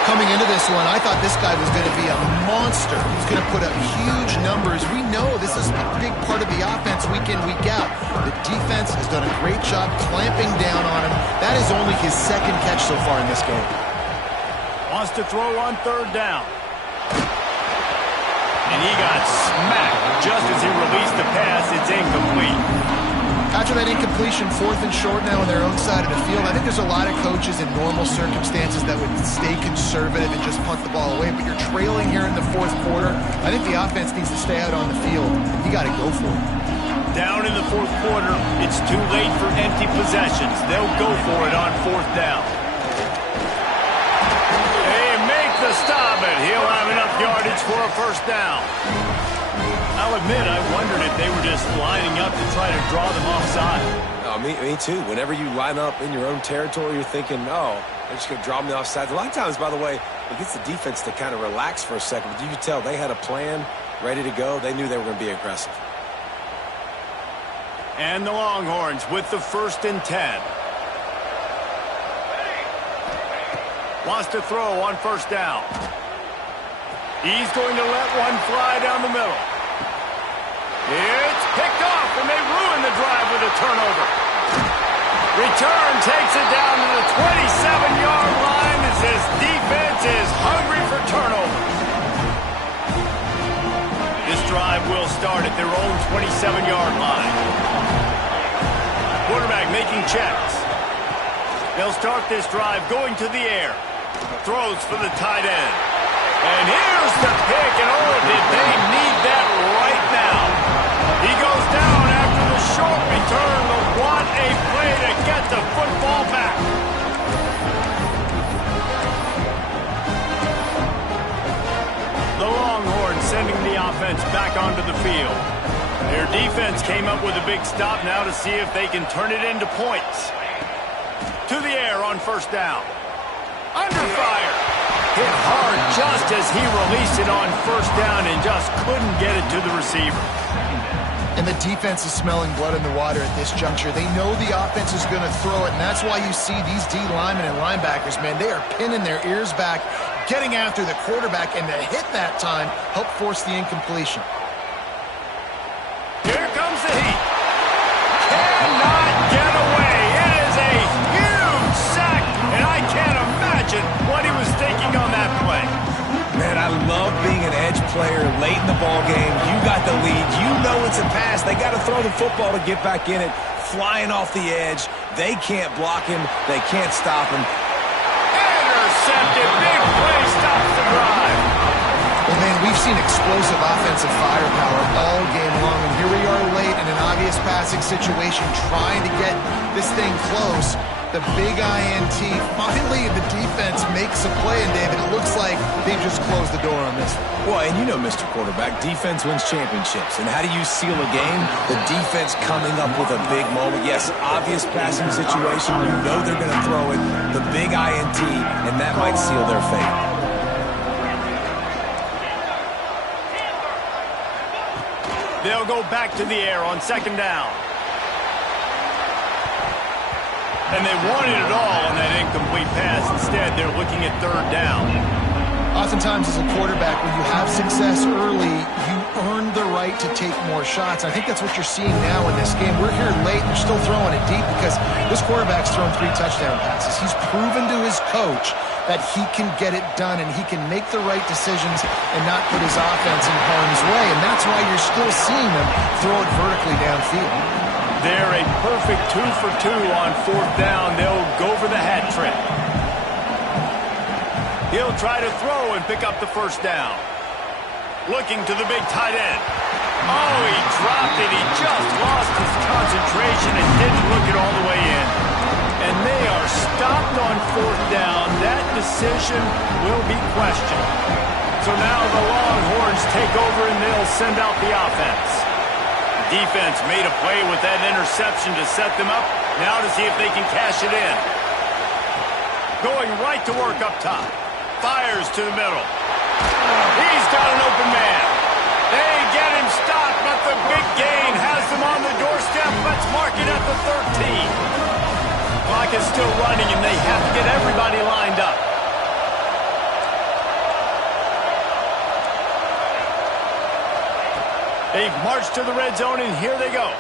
Coming into this one, I thought this guy was going to be a monster. He's going to put up huge numbers. We know this is a big part of the offense week in, week out. The defense has done a great job clamping down on him. That is only his second catch so far in this game. Wants to throw on third down. And he got smacked just as he released the pass. It's incomplete. After that incompletion, fourth and short now on their own side of the field, I think there's a lot of coaches in normal circumstances that would stay conservative and just punt the ball away. But you're trailing here in the fourth quarter. I think the offense needs to stay out on the field. You got to go for it. Down in the fourth quarter, it's too late for empty possessions. They'll go for it on fourth down. They make the stop, and he'll have enough yardage for a first down. I'll admit, I wondered if they were just lining up to try to draw them offside. Oh, me too. Whenever you line up in your own territory, you're thinking, oh, they're just going to draw them offside. A lot of times, by the way, it gets the defense to kind of relax for a second. But you can tell they had a plan ready to go. They knew they were going to be aggressive. And the Longhorns with the 1st and 10. Wants to throw on first down. He's going to let one fly down the middle. It's picked off, and they ruin the drive with a turnover. Return takes it down to the 27-yard line as this defense is hungry for turnover. This drive will start at their own 27-yard line. Quarterback making checks. They'll start this drive going to the air. Throws for the tight end. And here's the pick, and oh, did they need that right now. He goes down after the short return, but what a play to get the football back. defense came up with a big stop now to see if they can turn it into points. To the air on first down. Under fire. Hit hard just as he released it on first down and just couldn't get it to the receiver. And the defense is smelling blood in the water at this juncture. They know the offense is going to throw it, and that's why you see these D linemen and linebackers, man, they are pinning their ears back, getting after the quarterback, and to hit that time, help force the incompletion. Here comes the heat. Cannot get away. It is a huge sack, and I can't imagine what he was thinking on that play. Man, I love being an edge player late in the ball game. You got the lead. You know it's a pass. They got to throw the football to get back in it. Flying off the edge. They can't block him. They can't stop him. Intercepted. Big play stops the drive. Well, man, we've seen explosive offensive firepower all game long, and here we are late in an obvious passing situation trying to get this thing close. The big INT, finally the defense makes a play, and David, it looks like they've just closed the door on this one. Well, and you know, Mr. Quarterback, defense wins championships. And how do you seal a game? The defense coming up with a big moment. Yes, obvious passing situation. You know they're going to throw it. The big INT, and that might seal their fate. They'll go back to the air on second down. And they wanted it all on that incomplete pass. Instead, they're looking at third down. Oftentimes as a quarterback, when you have success early, you earn the right to take more shots. I think that's what you're seeing now in this game. We're here late, and they're still throwing it deep because this quarterback's thrown 3 touchdown passes. He's proven to his coach that he can get it done and he can make the right decisions and not put his offense in harm's way. And that's why you're still seeing them throw it vertically downfield. They're a perfect 2 for 2 on fourth down. They'll go for the hat trick. He'll try to throw and pick up the first down. Looking to the big tight end. Oh, he dropped it. He just lost his concentration and didn't look it all the way in. And they are stopped on fourth down. That decision will be questioned. So now the Longhorns take over and they'll send out the offense. Defense made a play with that interception to set them up. Now to see if they can cash it in. Going right to work up top. Fires to the middle. He's got an open man. They get him stopped, but the big gain has them on the doorstep. Let's mark it at the 13. Clock is still running, and they have to get everybody lined up. They've marched to the red zone, and here they go.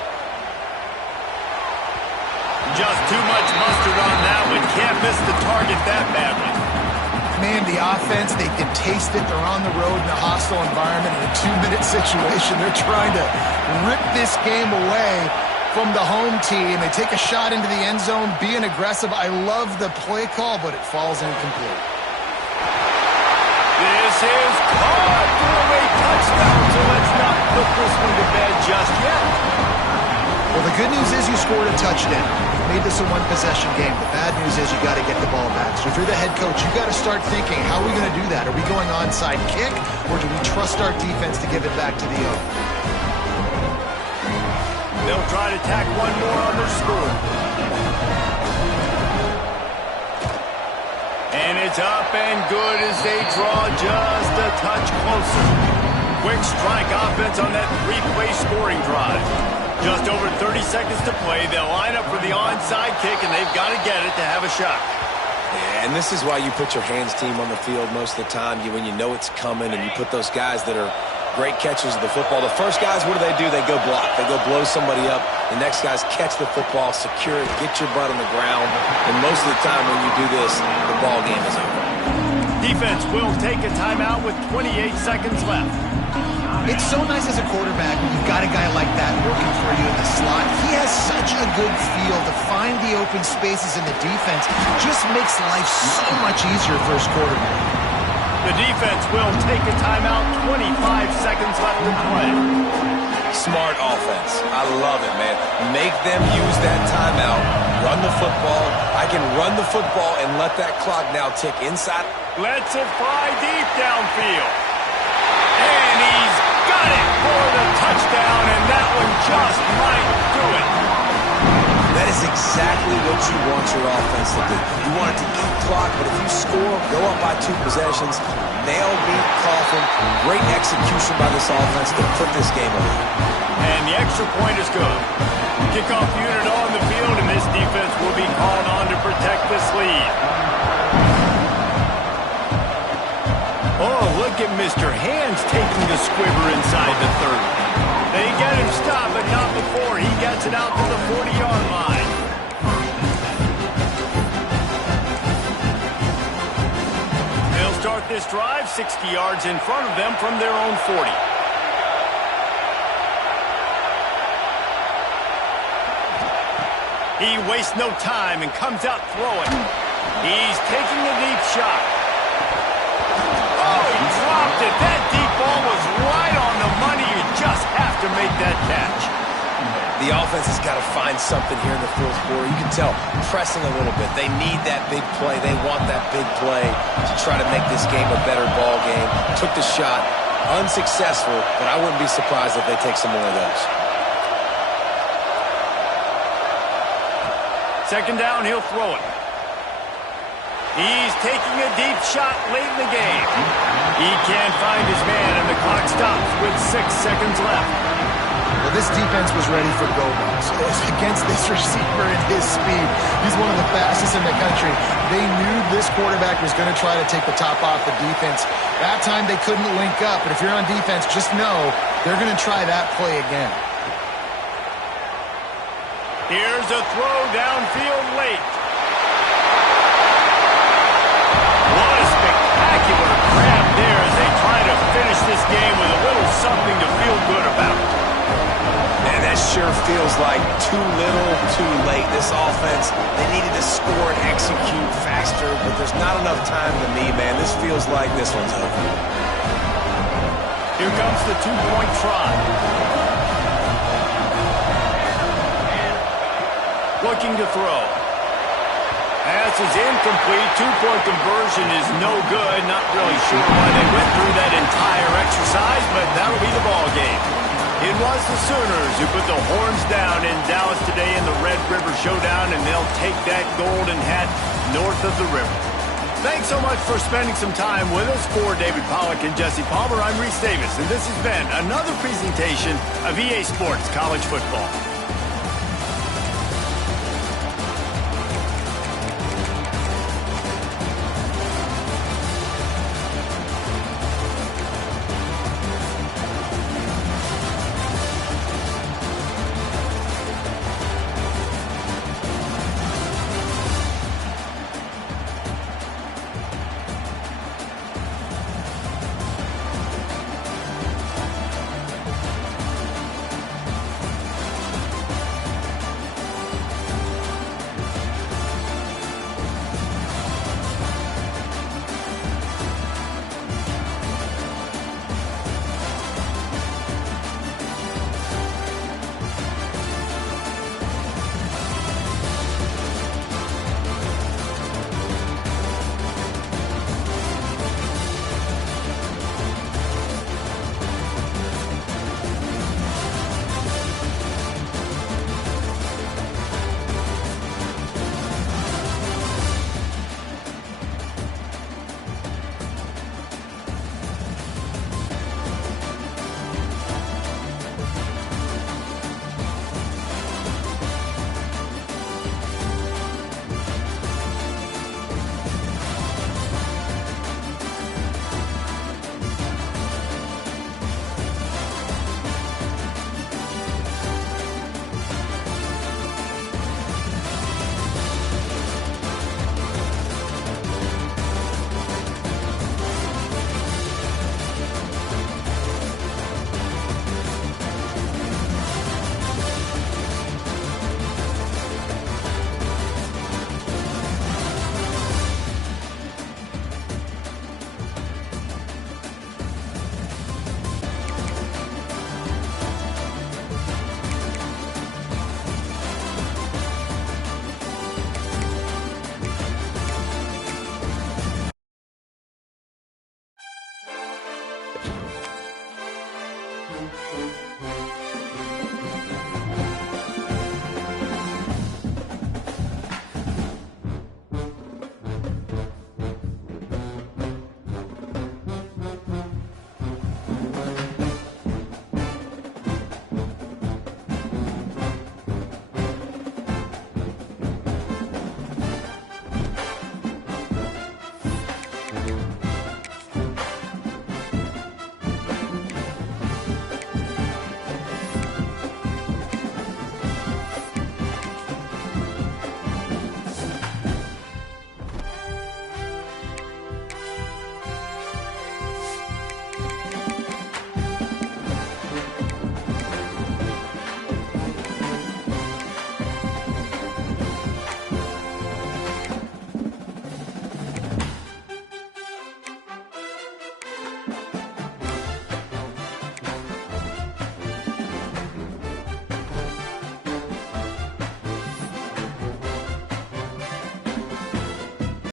Just too much mustard on that one. Can't miss the target that badly. Man, the offense, they can taste it. They're on the road in a hostile environment in a 2-minute situation. They're trying to rip this game away from the home team. They take a shot into the end zone, being aggressive. I love the play call, but it falls incomplete. This is caught for a late touchdown, so let's not put this one to bed just yet. Well, the good news is you scored a touchdown. Made this a one-possession game. The bad news is you got to get the ball back. So if you're the head coach, you got to start thinking, how are we going to do that? Are we going onside kick, or do we trust our defense to give it back to the O? They'll try to tack one more on their score. And it's up and good as they draw just a touch closer. Quick strike offense on that 3-play scoring drive. Just over 30 seconds to play. They'll line up for the onside kick, and they've got to get it to have a shot. Yeah, and this is why you put your hands team on the field most of the time. When you know it's coming, and you put those guys that are great catchers of the football. The first guys, what do? They go block. They go blow somebody up. The next guys catch the football, secure it, get your butt on the ground. And most of the time when you do this, the ball game is over. Defense will take a timeout with 28 seconds left. It's so nice as a quarterback when you've got a guy like that working for you in the slot. He has such a good feel to find the open spaces in the defense. Just makes life so much easier for his quarterback. The defense will take a timeout, 25 seconds left to play. Smart offense. I love it, man. Make them use that timeout. Run the football. I can run the football and let that clock now tick inside. Lets it fly deep downfield. And he's got got it for the touchdown, and that one just might do it. That is exactly what you want your offense to do. You want it to eat clock, but if you score, go up by 2 possessions, nail meet coffin, great execution by this offense to put this game away. And the extra point is good. Kickoff unit on the field, and this defense will be called on to protect this lead. Oh, look at Mr. Hands taking the squibber inside the 30. They get him stopped, but not before he gets it out to the 40-yard line. They'll start this drive 60 yards in front of them from their own 40. He wastes no time and comes out throwing. He's taking a deep shot. Oh, he dropped it. That deep ball was right on the money. You just have to make that catch. The offense has got to find something here in the fourth quarter. You can tell, pressing a little bit. They need that big play. They want that big play to try to make this game a better ball game. Took the shot, unsuccessful, but I wouldn't be surprised if they take some more of those. Second down, he'll throw it. He's taking a deep shot late in the game. He can't find his man, and the clock stops with 6 seconds left. Well, this defense was ready for go-balls. Against this receiver and his speed, he's one of the fastest in the country. They knew this quarterback was going to try to take the top off the defense. That time they couldn't link up, but if you're on defense, just know they're going to try that play again. Here's a throw downfield late. What a spectacular grab there as they try to finish this game with a little something to feel good about. And that sure feels like too little, too late. This offense, they needed to score and execute faster, but there's not enough time to me, man. This feels like this one's over. Here comes the 2-point try. Looking to throw. Pass is incomplete. 2-point conversion is no good. Not really sure why they went through that entire exercise, but that'll be the ball game. It was the Sooners who put the horns down in Dallas today in the Red River Showdown, and they'll take that golden hat north of the river. Thanks so much for spending some time with us. For David Pollack and Jesse Palmer, I'm Reese Davis, and this has been another presentation of EA Sports College Football.